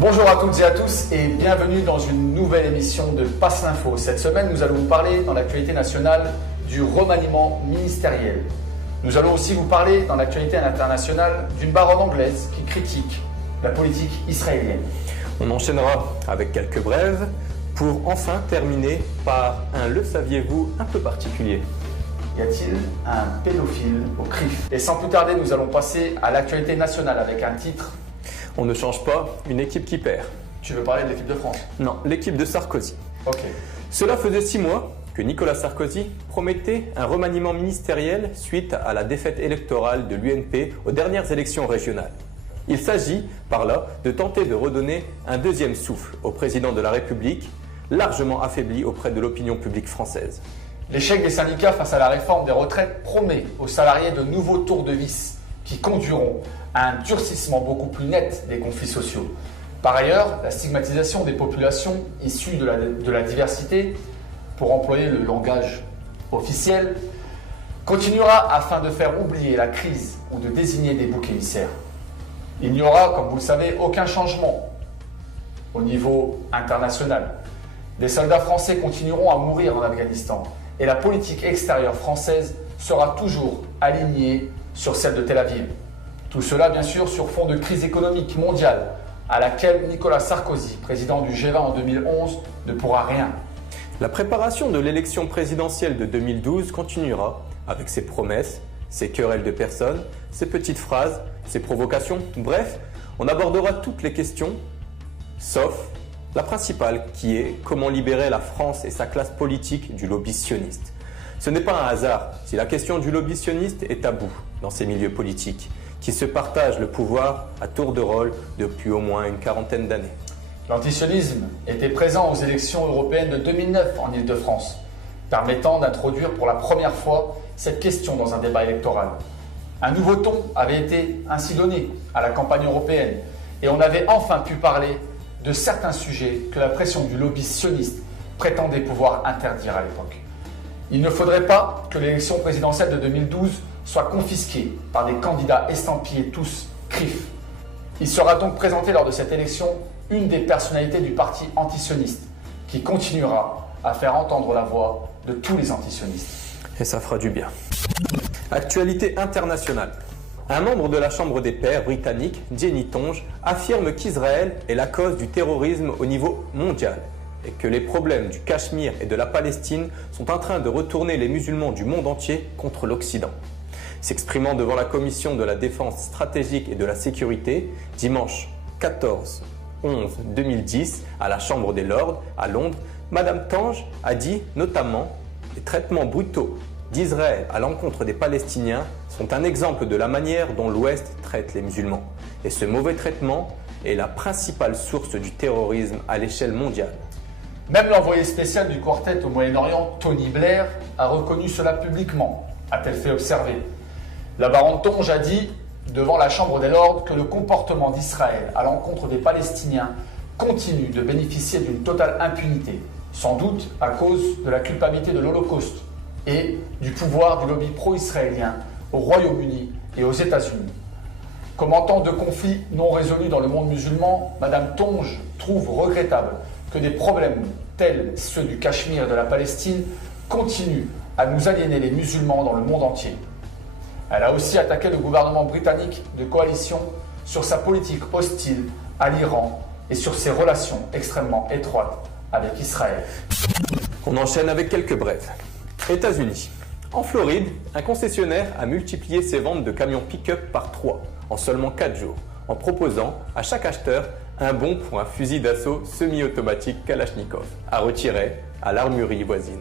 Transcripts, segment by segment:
Bonjour à toutes et à tous et bienvenue dans une nouvelle émission de Passe l'Info. Cette semaine, nous allons vous parler dans l'actualité nationale du remaniement ministériel. Nous allons aussi vous parler dans l'actualité internationale d'une baronne anglaise qui critique la politique israélienne. On enchaînera avec quelques brèves pour enfin terminer par un le saviez-vous un peu particulier. Y a-t-il un pédophile au CRIF? Et sans plus tarder, nous allons passer à l'actualité nationale avec un titre. On ne change pas une équipe qui perd. Tu veux parler de l'équipe de France? Non, l'équipe de Sarkozy. Ok. Cela faisait 6 mois que Nicolas Sarkozy promettait un remaniement ministériel suite à la défaite électorale de l'UNP aux dernières élections régionales. Il s'agit, par là, de tenter de redonner un deuxième souffle au président de la République, largement affaibli auprès de l'opinion publique française. L'échec des syndicats face à la réforme des retraites promet aux salariés de nouveaux tours de vis qui conduiront à un durcissement beaucoup plus net des conflits sociaux. Par ailleurs, la stigmatisation des populations issues de la diversité, pour employer le langage officiel, continuera afin de faire oublier la crise ou de désigner des boucs émissaires. Il n'y aura, comme vous le savez, aucun changement au niveau international. Les soldats français continueront à mourir en Afghanistan et la politique extérieure française sera toujours alignée sur celle de Tel Aviv. Tout cela, bien sûr, sur fond de crise économique mondiale à laquelle Nicolas Sarkozy, président du G20 en 2011, ne pourra rien. La préparation de l'élection présidentielle de 2012 continuera avec ses promesses, ses querelles de personnes, ses petites phrases, ses provocations. Bref, on abordera toutes les questions, sauf la principale qui est comment libérer la France et sa classe politique du lobby sioniste. Ce n'est pas un hasard si la question du lobby sioniste est taboue dans ces milieux politiques qui se partagent le pouvoir à tour de rôle depuis au moins une quarantaine d'années. L'antisionisme était présent aux élections européennes de 2009 en Île-de-France, permettant d'introduire pour la première fois cette question dans un débat électoral. Un nouveau ton avait été ainsi donné à la campagne européenne et on avait enfin pu parler de certains sujets que la pression du lobby sioniste prétendait pouvoir interdire à l'époque. Il ne faudrait pas que l'élection présidentielle de 2012 soit confisquée par des candidats estampillés tous CRIF. Il sera donc présenté lors de cette élection une des personnalités du parti antisioniste qui continuera à faire entendre la voix de tous les antisionistes. Et ça fera du bien. Actualité internationale. Un membre de la Chambre des pairs britannique, Jenny Tonge, affirme qu'Israël est la cause du terrorisme au niveau mondial et que les problèmes du Cachemire et de la Palestine sont en train de retourner les musulmans du monde entier contre l'Occident. S'exprimant devant la Commission de la défense stratégique et de la sécurité, dimanche 14/11/2010, à la Chambre des Lords, à Londres, Madame Tonge a dit notamment « Les traitements brutaux d'Israël à l'encontre des Palestiniens sont un exemple de la manière dont l'Ouest traite les musulmans. Et ce mauvais traitement est la principale source du terrorisme à l'échelle mondiale. » Même l'envoyé spécial du quartet au Moyen-Orient, Tony Blair, a reconnu cela publiquement, a-t-elle fait observer. La baronne Tonge a dit devant la Chambre des Lords que le comportement d'Israël à l'encontre des Palestiniens continue de bénéficier d'une totale impunité, sans doute à cause de la culpabilité de l'Holocauste et du pouvoir du lobby pro-israélien au Royaume-Uni et aux États-Unis. Commentant de conflits non résolus dans le monde musulman, Madame Tonge trouve regrettable que des problèmes tels ceux du Cachemire et de la Palestine continuent à nous aliéner les musulmans dans le monde entier. Elle a aussi attaqué le gouvernement britannique de coalition sur sa politique hostile à l'Iran et sur ses relations extrêmement étroites avec Israël. On enchaîne avec quelques brèves. États-Unis. En Floride, un concessionnaire a multiplié ses ventes de camions pick-up par 3 en seulement 4 jours, en proposant à chaque acheteur un bon pour un fusil d'assaut semi-automatique Kalachnikov à retirer à l'armurerie voisine.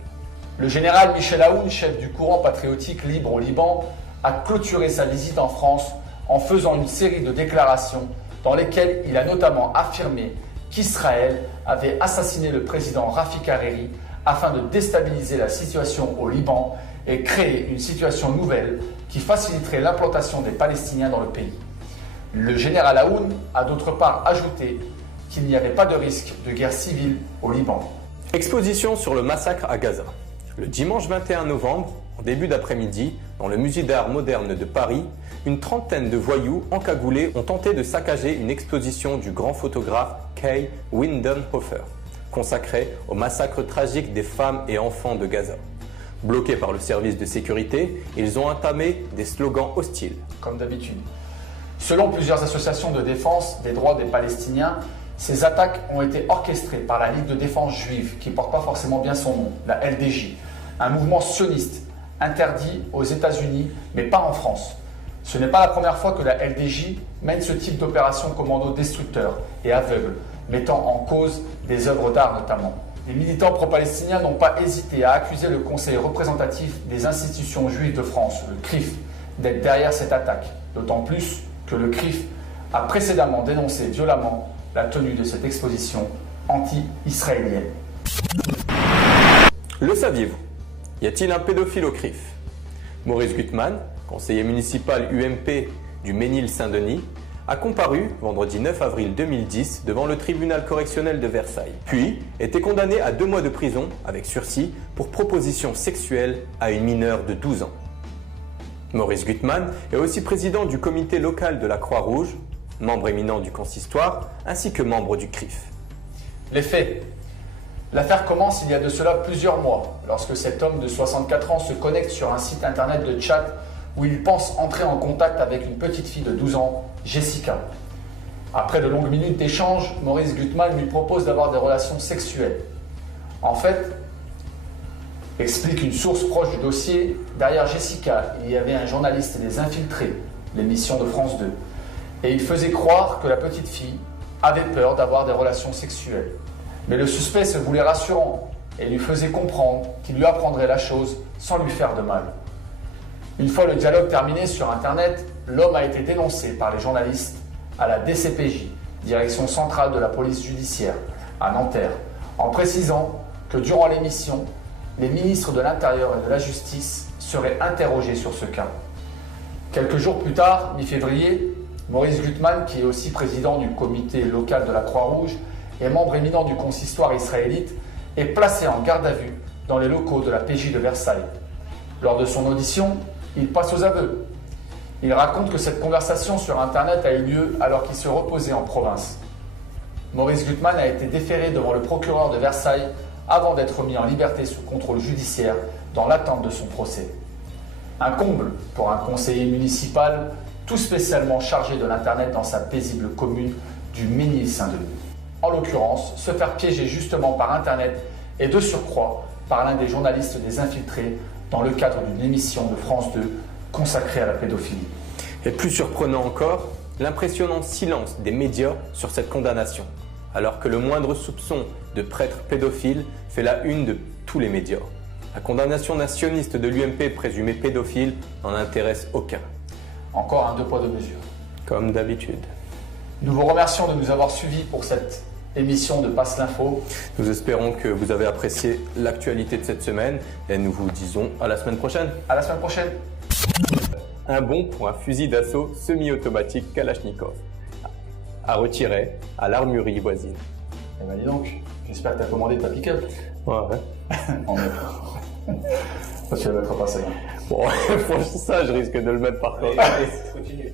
Le général Michel Aoun, chef du courant patriotique libre au Liban, a clôturé sa visite en France en faisant une série de déclarations dans lesquelles il a notamment affirmé qu'Israël avait assassiné le président Rafik Hariri afin de déstabiliser la situation au Liban et créer une situation nouvelle qui faciliterait l'implantation des Palestiniens dans le pays. Le général Aoun a d'autre part ajouté qu'il n'y avait pas de risque de guerre civile au Liban. Exposition sur le massacre à Gaza. Le dimanche 21 novembre, en début d'après-midi, dans le musée d'art moderne de Paris, une trentaine de voyous encagoulés ont tenté de saccager une exposition du grand photographe Kai Windenhofer, consacrée au massacre tragique des femmes et enfants de Gaza. Bloqués par le service de sécurité, ils ont entamé des slogans hostiles. Comme d'habitude. Selon plusieurs associations de défense des droits des Palestiniens, ces attaques ont été orchestrées par la Ligue de défense juive, qui ne porte pas forcément bien son nom, la LDJ, un mouvement sioniste interdit aux États-Unis, mais pas en France. Ce n'est pas la première fois que la LDJ mène ce type d'opération commando destructeur et aveugle, mettant en cause des œuvres d'art notamment. Les militants pro-palestiniens n'ont pas hésité à accuser le Conseil représentatif des institutions juives de France, le CRIF, d'être derrière cette attaque, d'autant plus que le CRIF a précédemment dénoncé violemment la tenue de cette exposition anti-israélienne. Le saviez-vous? Y a-t-il un pédophile au CRIF? Maurice Gutmann, conseiller municipal UMP du Ménil-Saint-Denis, a comparu vendredi 9 avril 2010 devant le tribunal correctionnel de Versailles, puis était condamné à 2 mois de prison avec sursis pour proposition sexuelle à une mineure de 12 ans. Maurice Gutmann est aussi président du comité local de la Croix-Rouge, membre éminent du consistoire, ainsi que membre du CRIF. Les faits. L'affaire commence il y a de cela plusieurs mois, lorsque cet homme de 64 ans se connecte sur un site internet de chat où il pense entrer en contact avec une petite fille de 12 ans, Jessica. Après de longues minutes d'échange, Maurice Gutmann lui propose d'avoir des relations sexuelles. En fait, explique une source proche du dossier, derrière Jessica, il y avait un journaliste des Infiltrés, l'émission de France 2, et il faisait croire que la petite fille avait peur d'avoir des relations sexuelles. Mais le suspect se voulait rassurant et lui faisait comprendre qu'il lui apprendrait la chose sans lui faire de mal. Une fois le dialogue terminé sur Internet, l'homme a été dénoncé par les journalistes à la DCPJ, Direction centrale de la police judiciaire, à Nanterre, en précisant que durant l'émission, les ministres de l'Intérieur et de la Justice seraient interrogés sur ce cas. Quelques jours plus tard, mi-février, Maurice Gutmann, qui est aussi président du comité local de la Croix-Rouge et membre éminent du consistoire israélite, est placé en garde à vue dans les locaux de la PJ de Versailles. Lors de son audition, il passe aux aveux. Il raconte que cette conversation sur Internet a eu lieu alors qu'il se reposait en province. Maurice Gutmann a été déféré devant le procureur de Versailles avant d'être mis en liberté sous contrôle judiciaire dans l'attente de son procès. Un comble pour un conseiller municipal tout spécialement chargé de l'Internet dans sa paisible commune du Ménil-Saint-Denis. En l'occurrence, se faire piéger justement par Internet et de surcroît par l'un des journalistes des Infiltrés dans le cadre d'une émission de France 2 consacrée à la pédophilie. Et plus surprenant encore, l'impressionnant silence des médias sur cette condamnation, alors que le moindre soupçon de prêtre pédophile fait la une de tous les médias. La condamnation nationiste de l'UMP présumé pédophile n'en intéresse aucun. Encore un 2 poids 2 mesures. Comme d'habitude. Nous vous remercions de nous avoir suivis pour cette émission de Passe l'Info. Nous espérons que vous avez apprécié l'actualité de cette semaine et nous vous disons à la semaine prochaine. À la semaine prochaine. Un bon pour un fusil d'assaut semi-automatique Kalachnikov à retirer à l'armurerie voisine. Eh ben dis donc, j'espère que tu as commandé ta pick-up. Ouais. En fait. Tu vas mettre pas ça. Bon, ça, je risque de le mettre par contre. Continue.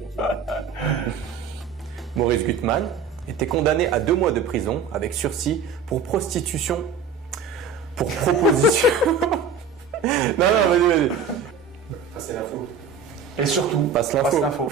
Maurice Gutmann était condamné à 2 mois de prison avec sursis pour prostitution. Pour proposition. Non, vas-y. Ça, c'est l'info. Et surtout, Passe l'info.